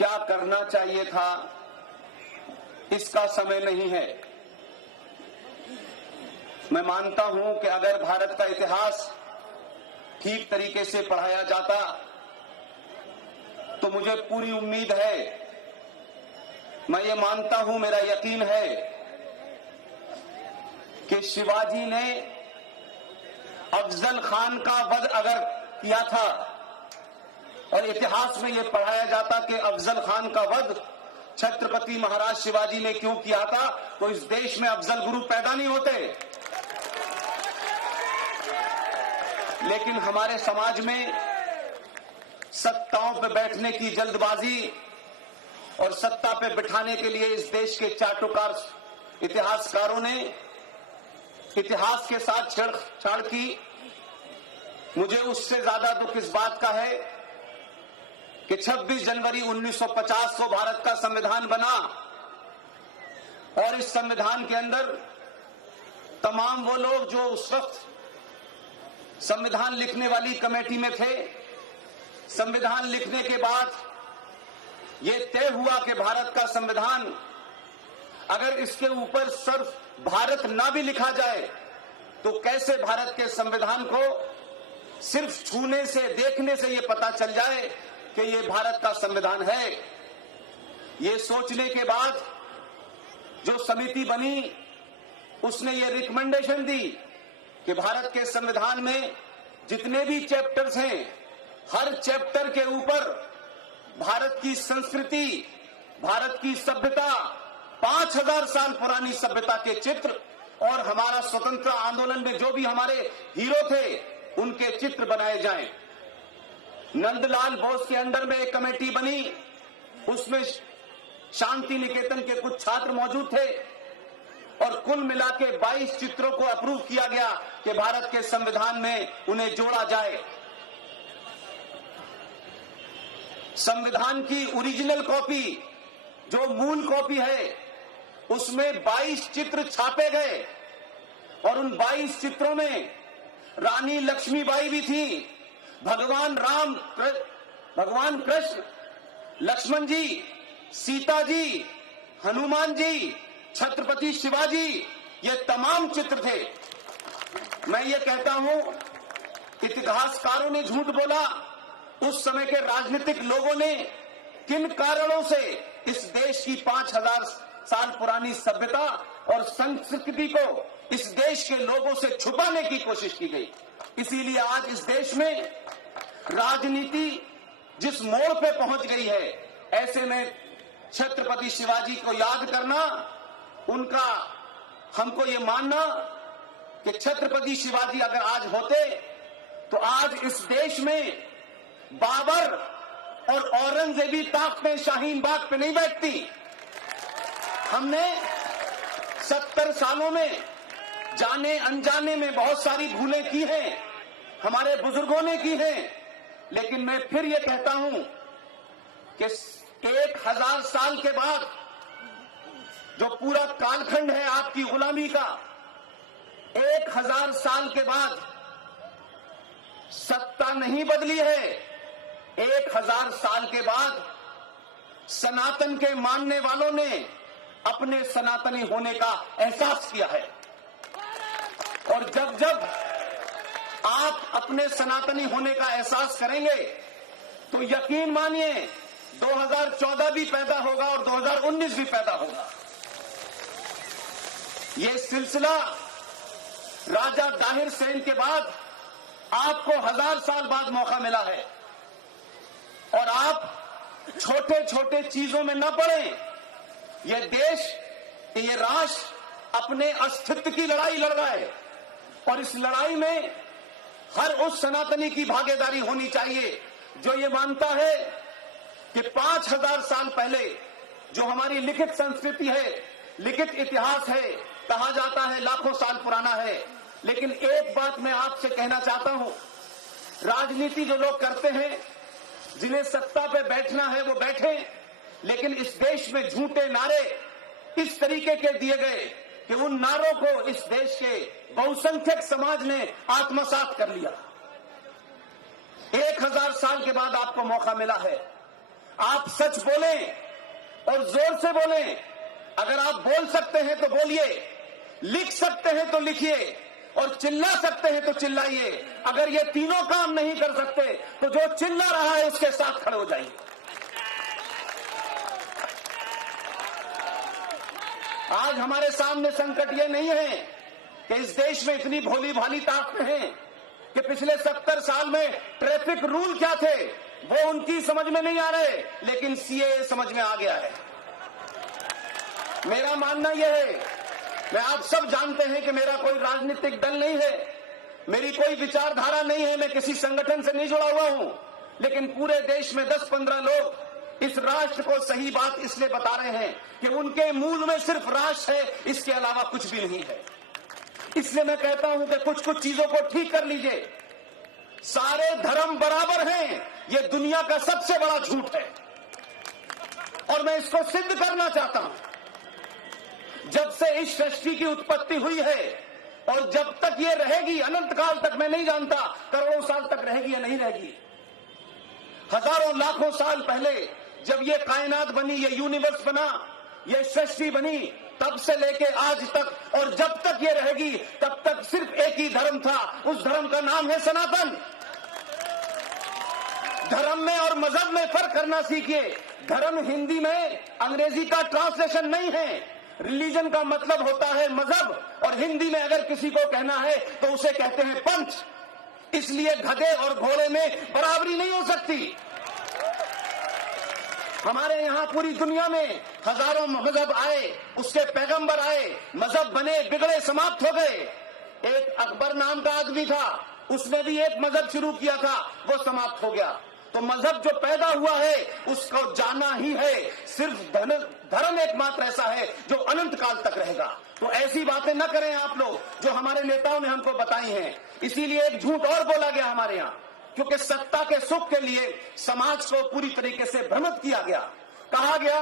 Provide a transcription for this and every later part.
क्या करना चाहिए था, इसका समय नहीं है। मैं मानता हूं कि अगर भारत का इतिहास ठीक तरीके से पढ़ाया जाता तो मुझे पूरी उम्मीद है, मैं ये मानता हूं, मेरा यकीन है कि शिवाजी ने अफजल खान का वध अगर किया था और इतिहास में यह पढ़ाया जाता कि अफजल खान का वध छत्रपति महाराज शिवाजी ने क्यों किया था, तो इस देश में अफजल गुरु पैदा नहीं होते। लेकिन हमारे समाज में सत्ताओं पर बैठने की जल्दबाजी और सत्ता पे बिठाने के लिए इस देश के चाटुकार इतिहासकारों ने इतिहास के साथ छेड़छाड़ की। मुझे उससे ज्यादा दुख इस बात का है कि 26 जनवरी 1950 को भारत का संविधान बना और इस संविधान के अंदर तमाम वो लोग जो उस वक्त संविधान लिखने वाली कमेटी में थे, संविधान लिखने के बाद ये तय हुआ कि भारत का संविधान अगर इसके ऊपर सिर्फ भारत ना भी लिखा जाए तो कैसे भारत के संविधान को सिर्फ छूने से, देखने से ये पता चल जाए कि ये भारत का संविधान है। ये सोचने के बाद जो समिति बनी उसने ये रिकमेंडेशन दी कि भारत के संविधान में जितने भी चैप्टर्स हैं, हर चैप्टर के ऊपर भारत की संस्कृति, भारत की सभ्यता, 5000 साल पुरानी सभ्यता के चित्र और हमारा स्वतंत्रता आंदोलन में जो भी हमारे हीरो थे उनके चित्र बनाए जाएं। नंदलाल बोस के अंडर में एक कमेटी बनी, उसमें शांति निकेतन के कुछ छात्र मौजूद थे और कुल मिला के 22 चित्रों को अप्रूव किया गया कि भारत के संविधान में उन्हें जोड़ा जाए। संविधान की ओरिजिनल कॉपी, जो मूल कॉपी है, उसमें 22 चित्र छापे गए और उन 22 चित्रों में रानी लक्ष्मीबाई भी थी, भगवान राम, भगवान कृष्ण, लक्ष्मण जी, सीता जी, हनुमान जी, छत्रपति शिवाजी, ये तमाम चित्र थे। मैं ये कहता हूं, इतिहासकारों ने झूठ बोला, उस समय के राजनीतिक लोगों ने किन कारणों से इस देश की 5000 साल पुरानी सभ्यता और संस्कृति को इस देश के लोगों से छुपाने की कोशिश की गई। इसीलिए आज इस देश में राजनीति जिस मोड़ पे पहुंच गई है, ऐसे में छत्रपति शिवाजी को याद करना, उनका हमको ये मानना कि छत्रपति शिवाजी अगर आज होते तो आज इस देश में बाबर और औरंगजेबी ताक पे, शाहीन बाग पे नहीं बैठती। हमने 70 सालों में जाने अनजाने में बहुत सारी भूलें की हैं, हमारे बुजुर्गों ने की हैं, लेकिन मैं फिर ये कहता हूं कि 1000 साल के बाद जो पूरा कालखंड है आपकी गुलामी का, 1000 साल के बाद सत्ता नहीं बदली है। 1000 साल के बाद सनातन के मानने वालों ने अपने सनातनी होने का एहसास किया है और जब जब आप अपने सनातनी होने का एहसास करेंगे तो यकीन मानिए 2014 भी पैदा होगा और 2019 भी पैदा होगा। ये सिलसिला राजा दाहिर सेन के बाद आपको 1000 साल बाद मौका मिला है और आप छोटे छोटे चीजों में न पड़े। ये देश, ये राष्ट्र अपने अस्तित्व की लड़ाई लड़ रहा है और इस लड़ाई में हर उस सनातनी की भागीदारी होनी चाहिए जो ये मानता है कि 5000 साल पहले जो हमारी लिखित संस्कृति है, लिखित इतिहास है, कहा जाता है लाखों साल पुराना है। लेकिन एक बात मैं आपसे कहना चाहता हूं, राजनीति जो लोग करते हैं, जिन्हें सत्ता पे बैठना है वो बैठे, लेकिन इस देश में झूठे नारे इस तरीके के दिए गए कि उन नारों को इस देश के बहुसंख्यक समाज ने आत्मसात कर लिया। 1000 साल के बाद आपको मौका मिला है। आप सच बोलें और जोर से बोलें। अगर आप बोल सकते हैं तो बोलिए, लिख सकते हैं तो लिखिए और चिल्ला सकते हैं तो चिल्लाइए। अगर ये तीनों काम नहीं कर सकते तो जो चिल्ला रहा है उसके साथ खड़े हो जाइए। आज हमारे सामने संकट ये नहीं है कि इस देश में इतनी भोली भाली ताकतें हैं कि पिछले 70 साल में ट्रैफिक रूल क्या थे वो उनकी समझ में नहीं आ रहे, लेकिन सीएए समझ में आ गया है। मेरा मानना यह है, मैं आप सब जानते हैं कि मेरा कोई राजनीतिक दल नहीं है, मेरी कोई विचारधारा नहीं है, मैं किसी संगठन से नहीं जुड़ा हुआ हूं, लेकिन पूरे देश में 10-15 लोग इस राष्ट्र को सही बात इसलिए बता रहे हैं कि उनके मूल में सिर्फ राष्ट्र है, इसके अलावा कुछ भी नहीं है। इसलिए मैं कहता हूं कि कुछ कुछ चीजों को ठीक कर लीजिए। सारे धर्म बराबर हैं, ये दुनिया का सबसे बड़ा झूठ है और मैं इसको सिद्ध करना चाहता हूं। जब से इस सृष्टि की उत्पत्ति हुई है और जब तक ये रहेगी, अनंत काल तक, मैं नहीं जानता करोड़ों साल तक रहेगी या नहीं रहेगी। हजारों लाखों साल पहले जब ये कायनात बनी, ये यूनिवर्स बना, ये सृष्टि बनी, तब से लेके आज तक और जब तक ये रहेगी तब तक सिर्फ एक ही धर्म था, उस धर्म का नाम है सनातन। धर्म में और मजहब में फर्क करना सीखिए। धर्म हिंदी में अंग्रेजी का ट्रांसलेशन नहीं है। रिलीजन का मतलब होता है मजहब, और हिंदी में अगर किसी को कहना है तो उसे कहते हैं पंथ। इसलिए गधे और घोड़े में बराबरी नहीं हो सकती। हमारे यहां पूरी दुनिया में हजारों मजहब आए, उसके पैगंबर आए, मजहब बने, बिगड़े, समाप्त हो गए। एक अकबर नाम का आदमी था, उसने भी एक मजहब शुरू किया था, वो समाप्त हो गया। तो मजहब जो पैदा हुआ है उसको जाना ही है। सिर्फ धर्म एकमात्र ऐसा है जो अनंत काल तक रहेगा। तो ऐसी बातें न करें आप लोग जो हमारे नेताओं ने हमको बताई हैं। इसीलिए एक झूठ और बोला गया हमारे यहाँ, क्योंकि सत्ता के सुख के लिए समाज को पूरी तरीके से भ्रमित किया गया। कहा गया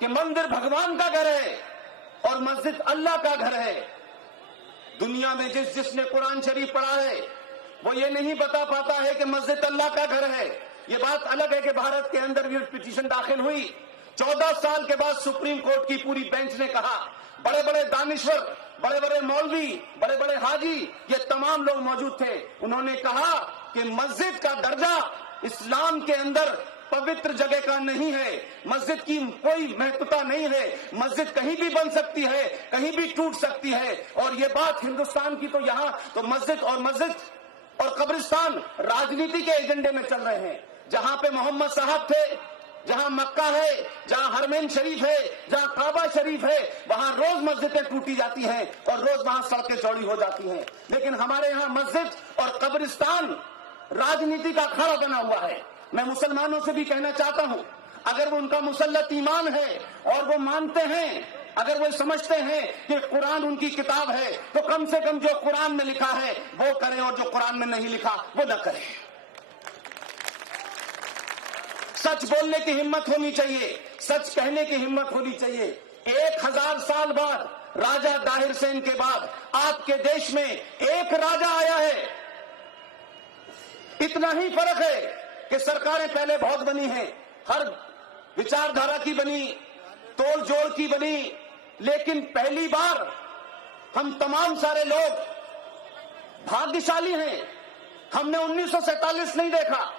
कि मंदिर भगवान का घर है और मस्जिद अल्लाह का घर है। दुनिया में जिसने कुरान शरीफ पढ़ा है वो ये नहीं बता पाता है कि मस्जिद अल्लाह का घर है। ये बात अलग है कि भारत के अंदर भी पिटीशन दाखिल हुई। 14 साल के बाद सुप्रीम कोर्ट की पूरी बेंच ने कहा, बड़े बड़े दानिश्वर, बड़े बड़े मौलवी, बड़े बड़े हाजी, ये तमाम लोग मौजूद थे। उन्होंने कहा कि मस्जिद का दर्जा इस्लाम के अंदर पवित्र जगह का नहीं है। मस्जिद की कोई महत्वता नहीं है। मस्जिद कहीं भी बन सकती है, कहीं भी टूट सकती है। और ये बात हिंदुस्तान की, तो यहाँ तो मस्जिद और कब्रिस्तान राजनीति के एजेंडे में चल रहे हैं। जहां पे मोहम्मद साहब थे, जहां मक्का है, जहां हरमैन शरीफ है, जहां काबा शरीफ है, वहां रोज मस्जिदें टूटी जाती हैं और रोज वहां सड़कें चौड़ी हो जाती हैं। लेकिन हमारे यहां मस्जिद और कब्रिस्तान राजनीति का अखाड़ा बना हुआ है। मैं मुसलमानों से भी कहना चाहता हूं, अगर वो उनका मुसल्लत ईमान है और वो मानते हैं, अगर वो समझते हैं कि कुरान उनकी किताब है, तो कम से कम जो कुरान में लिखा है वो करें और जो कुरान में नहीं लिखा वो न करें। सच बोलने की हिम्मत होनी चाहिए, सच कहने की हिम्मत होनी चाहिए। 1000 साल बाद, राजा दाहिर सेन के बाद आपके देश में एक राजा आया है। इतना ही फर्क है कि सरकारें पहले बहुत बनी हैं, हर विचारधारा की बनी, तोड़ जोड़ की बनी, लेकिन पहली बार हम तमाम सारे लोग भाग्यशाली हैं। हमने 1947 नहीं देखा,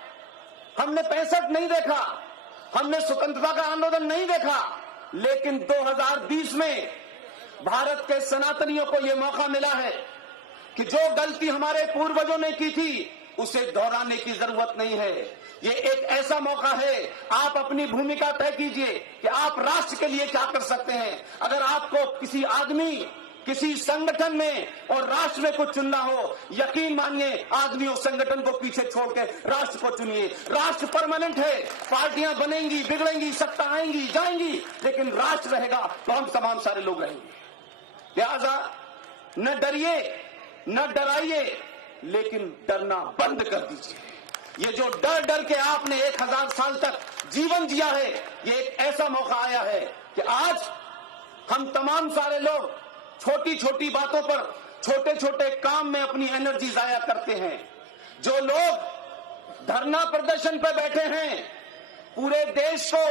हमने 65 नहीं देखा, हमने स्वतंत्रता का आंदोलन नहीं देखा, लेकिन 2020 में भारत के सनातनियों को यह मौका मिला है कि जो गलती हमारे पूर्वजों ने की थी उसे दोहराने की जरूरत नहीं है। ये एक ऐसा मौका है, आप अपनी भूमिका तय कीजिए कि आप राष्ट्र के लिए क्या कर सकते हैं। अगर आपको किसी आदमी, किसी संगठन में और राष्ट्र में कुछ चुनना हो, यकीन मानिए आदमी और संगठन को पीछे छोड़ के राष्ट्र को चुनिए। राष्ट्र परमानेंट है, पार्टियां बनेंगी, बिगड़ेंगी, सत्ता आएंगी, जाएंगी, लेकिन राष्ट्र रहेगा तो हम तमाम सारे लोग रहेंगे। लिहाजा न डरिए, न डराइए, लेकिन डरना बंद कर दीजिए। ये जो डर के आपने 1000 साल तक जीवन जिया है, ये एक ऐसा मौका आया है कि आज हम तमाम सारे लोग छोटी छोटी बातों पर, छोटे छोटे काम में अपनी एनर्जी जाया करते हैं। जो लोग धरना प्रदर्शन पर बैठे हैं पूरे देश को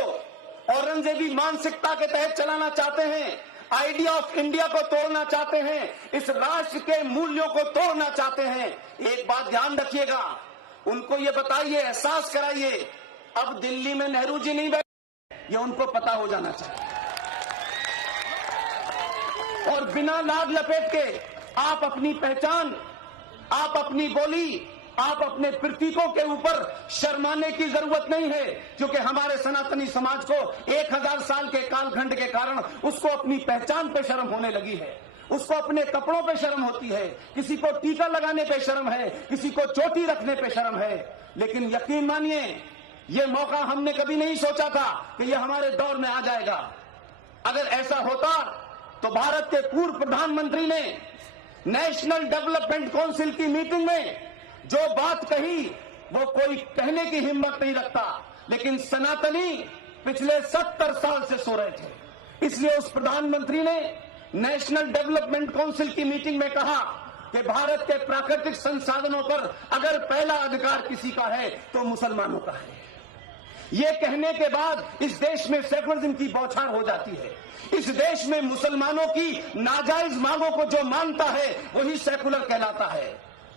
औरंगजेबी मानसिकता के तहत चलाना चाहते हैं, आइडिया ऑफ इंडिया को तोड़ना चाहते हैं, इस राष्ट्र के मूल्यों को तोड़ना चाहते हैं। एक बात ध्यान रखिएगा, उनको ये बताइए, एहसास कराइए, अब दिल्ली में नेहरू जी नहीं बैठे, ये उनको पता हो जाना चाहिए। और बिना लाग लपेट के आप अपनी पहचान, आप अपनी बोली, आप अपने प्रतीकों के ऊपर शर्माने की जरूरत नहीं है, क्योंकि हमारे सनातनी समाज को 1000 साल के कालखंड के कारण उसको अपनी पहचान पे शर्म होने लगी है, उसको अपने कपड़ों पे शर्म होती है, किसी को टीका लगाने पे शर्म है, किसी को चोटी रखने पे शर्म है। लेकिन यकीन मानिए, ये मौका हमने कभी नहीं सोचा था कि ये हमारे दौर में आ जाएगा। अगर ऐसा होता तो भारत के पूर्व प्रधानमंत्री ने नेशनल डेवलपमेंट काउंसिल की मीटिंग में जो बात कही वो कोई कहने की हिम्मत नहीं रखता। लेकिन सनातनी पिछले 70 साल से सो रहे थे, इसलिए उस प्रधानमंत्री ने नेशनल डेवलपमेंट काउंसिल की मीटिंग में कहा कि भारत के प्राकृतिक संसाधनों पर अगर पहला अधिकार किसी का है तो मुसलमानों का है। ये कहने के बाद इस देश में सेकुलरिज्म की बौछार हो जाती है। इस देश में मुसलमानों की नाजायज मांगों को जो मानता है वही सेकुलर कहलाता है।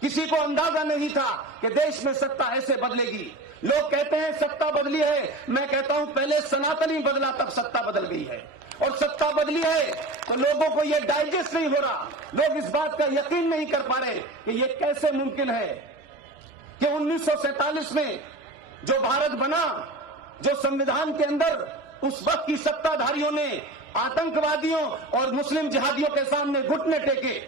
किसी को अंदाजा नहीं था कि देश में सत्ता ऐसे बदलेगी। लोग कहते हैं सत्ता बदली है, मैं कहता हूं पहले सनातनी बदला तब सत्ता बदल गई है। और सत्ता बदली है तो लोगों को यह डाइजेस्ट नहीं हो रहा, लोग इस बात का यकीन नहीं कर पा रहे कि यह कैसे मुमकिन है कि 1947 में जो भारत बना, जो संविधान के अंदर उस वक्त की सत्ताधारियों ने आतंकवादियों और मुस्लिम जिहादियों के सामने घुटने टेके,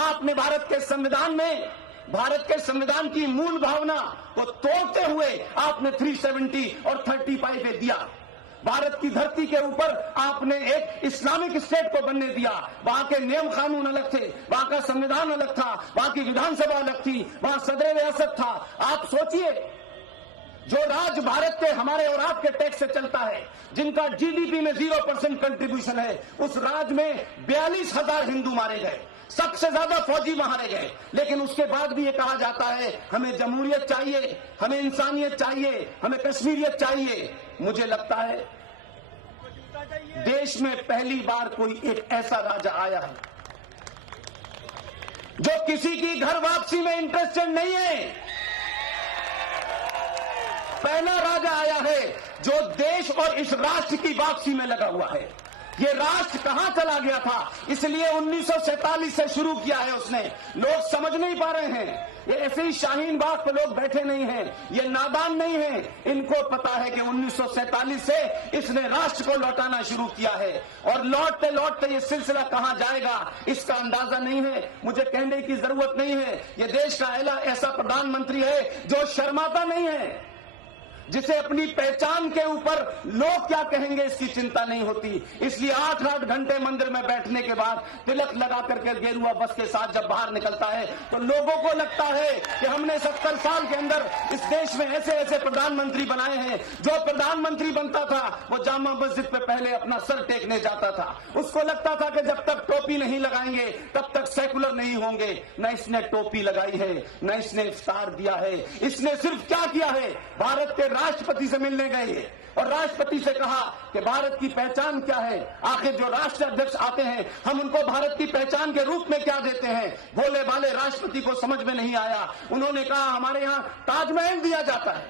आपने भारत के संविधान में भारत के संविधान की मूल भावना को तोड़ते हुए आपने 370 और 35 पे दिया। भारत की धरती के ऊपर आपने एक इस्लामिक स्टेट को बनने दिया। वहां के नियम कानून अलग थे, वहां का संविधान अलग था, वहां की विधानसभा अलग थी, वहां सदर रियासत था। आप सोचिए, जो राज भारत के हमारे और आपके टैक्स से चलता है, जिनका जीडीपी में 0% कंट्रीब्यूशन है, उस राज में 42,000 हिंदू मारे गए, सबसे ज्यादा फौजी मारे गए। लेकिन उसके बाद भी ये कहा जाता है हमें जमहूरियत चाहिए, हमें इंसानियत चाहिए, हमें कश्मीरियत चाहिए। मुझे लगता है देश में पहली बार कोई एक ऐसा राजा आया है जो किसी की घर वापसी में इंटरेस्टेड नहीं है। पहला राजा आया है जो देश और इस राष्ट्र की वापसी में लगा हुआ है। ये राष्ट्र कहां चला गया था, इसलिए 1947 से शुरू किया है उसने। लोग समझ नहीं पा रहे हैं, ये ऐसे ही शाहीन बाग पर लोग बैठे नहीं हैं, ये नादान नहीं है, इनको पता है कि 1947 से इसने राष्ट्र को लौटाना शुरू किया है। और लौटते लौटते ये सिलसिला कहां जाएगा इसका अंदाजा नहीं है। मुझे कहने की जरूरत नहीं है, ये देश का ऐसा प्रधानमंत्री है जो शर्माता नहीं है, जिसे अपनी पहचान के ऊपर लोग क्या कहेंगे इसकी चिंता नहीं होती। इसलिए 8-8 घंटे मंदिर में बैठने के बाद तिलक लगा करके गेरुआ बस के साथ जब बाहर निकलता है तो लोगों को लगता है कि हमने 70 साल के अंदर इस देश में ऐसे ऐसे प्रधानमंत्री बनाए हैं। जो प्रधानमंत्री बनता था वो जामा मस्जिद पे पहले अपना सर टेकने जाता था। उसको लगता था कि जब तक टोपी नहीं लगाएंगे तब तक सेकुलर नहीं होंगे। न इसने टोपी लगाई है, न इसने इफ्तार दिया है। इसने सिर्फ क्या किया है, भारत के राष्ट्रपति से मिलने गए और राष्ट्रपति से कहा कि भारत की पहचान क्या है। आखिर जो राष्ट्र अध्यक्ष आते हैं हम उनको भारत की पहचान के रूप में क्या देते हैं। भोले भाले राष्ट्रपति को समझ में नहीं आया। उन्होंने कहा हमारे यहां ताजमहल दिया जाता है।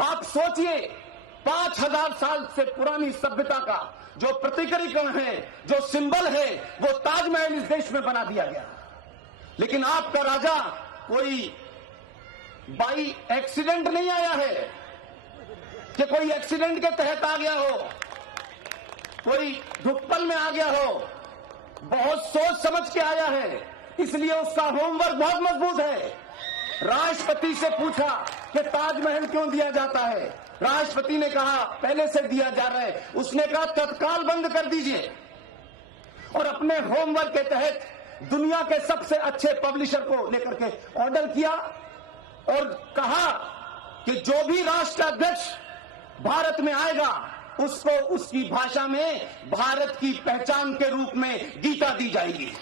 आप सोचिए, 5000 साल से पुरानी सभ्यता का जो प्रतिकरण है, जो सिंबल है, वो ताजमहल इस देश में बना दिया गया। लेकिन आपका राजा कोई बाई एक्सीडेंट नहीं आया है कि कोई एक्सीडेंट के तहत आ गया हो, कोई धुक्पल में आ गया हो, बहुत सोच समझ के आया है। इसलिए उसका होमवर्क बहुत मजबूत है। राष्ट्रपति से पूछा कि ताजमहल क्यों दिया जाता है। राष्ट्रपति ने कहा पहले से दिया जा रहा है। उसने कहा तत्काल बंद कर दीजिए और अपने होमवर्क के तहत दुनिया के सबसे अच्छे पब्लिशर को लेकर के ऑर्डर किया और कहा कि जो भी राष्ट्राध्यक्ष भारत में आएगा उसको उसकी भाषा में भारत की पहचान के रूप में गीता दी जाएगी।